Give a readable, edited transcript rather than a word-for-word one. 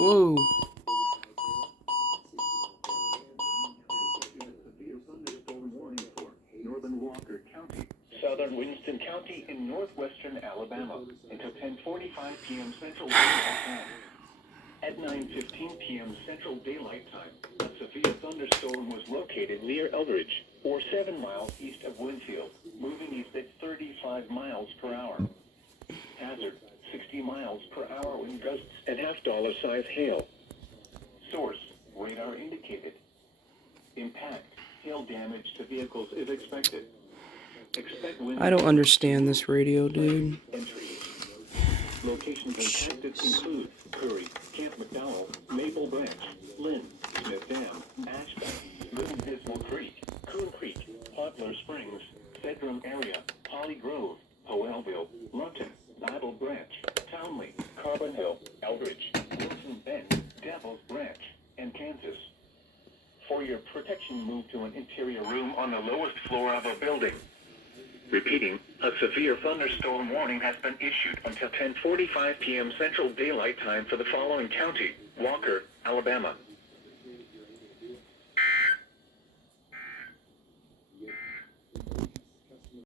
Whoa. Southern Winston County in northwestern Alabama until 10:45 p.m. Central Daylight Time. At 9:15 p.m. Central Daylight Time, a severe thunderstorm was located near Eldridge, or 7 miles east of Winfield, moving east at 35 miles per hour. Hazard, 60 miles per hour wind gusts and half-dollar size hail. Source, radar indicated. Impact, hail damage to vehicles is expected. I don't understand this radio, dude. Locations impacted include Curry, Camp McDowell, Maple Branch, Lynn, Smith Dam, Ashburn, Little Dismal Creek, Coon Creek, Poplar Springs, Cedrum area, Holly Grove, Howellville, Lupton, Bible Branch, Townley, Carbon Hill, Eldridge, Wilson Bend, Devil's Branch, and Kansas. For your protection, move to an interior room on the lowest floor of a building. Repeating, a severe thunderstorm warning has been issued until 10:45 p.m. Central Daylight Time for the following county: Walker, Alabama,